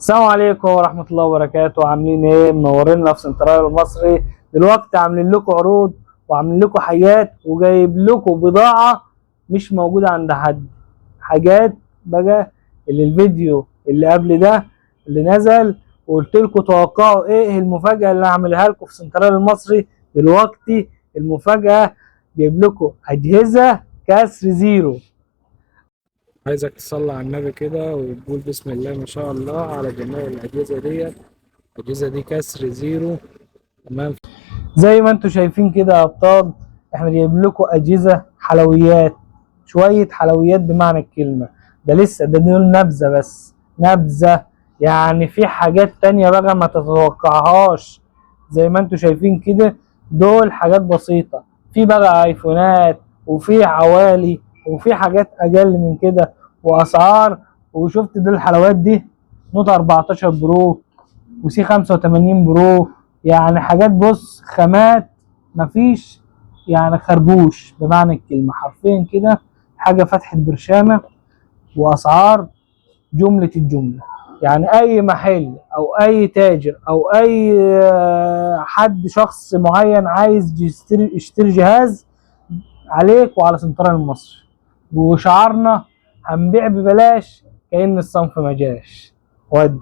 السلام عليكم ورحمة الله وبركاته. عاملين ايه؟ منورينا في سنترال المصري. دلوقتي عاملين لكم عروض وعاملين لكم حاجات وجايب لكم بضاعة مش موجودة عند حد. حاجات بقى اللي الفيديو اللي قبل ده اللي نزل وقلت لكم توقعوا ايه المفاجأة اللي هعملها لكم في سنترال المصري. دلوقتي المفاجأة جايب لكم أجهزة كسر زيرو. عايزك تصلي على النبي كده وتقول بسم الله ما شاء الله على جميع الأجهزة ديت. الأجهزة دي كسر زيرو. تمام، زي ما انتم شايفين كده يا أبطال. احنا جايب لكم أجهزة حلويات، شوية حلويات بمعنى الكلمة. ده لسه ده دول نبذة بس، نبذة. يعني في حاجات تانية بقى ما تتوقعهاش. زي ما انتم شايفين كده دول حاجات بسيطة. في بقى ايفونات وفي عوالي وفي حاجات اقل من كده واسعار. وشفت دول الحلويات دي نوت 14 برو وسي 85 برو. يعني حاجات بص خامات مفيش، يعني خربوش بمعنى الكلمة حرفيا كده. حاجة فتحة برشامة وأسعار جملة الجملة. يعني أي محل أو أي تاجر أو أي حد شخص معين عايز يشتري جهاز عليك وعلى سنترال المصري. وشعارنا هنبيع ببلاش كأن الصنف ما جاش. ودي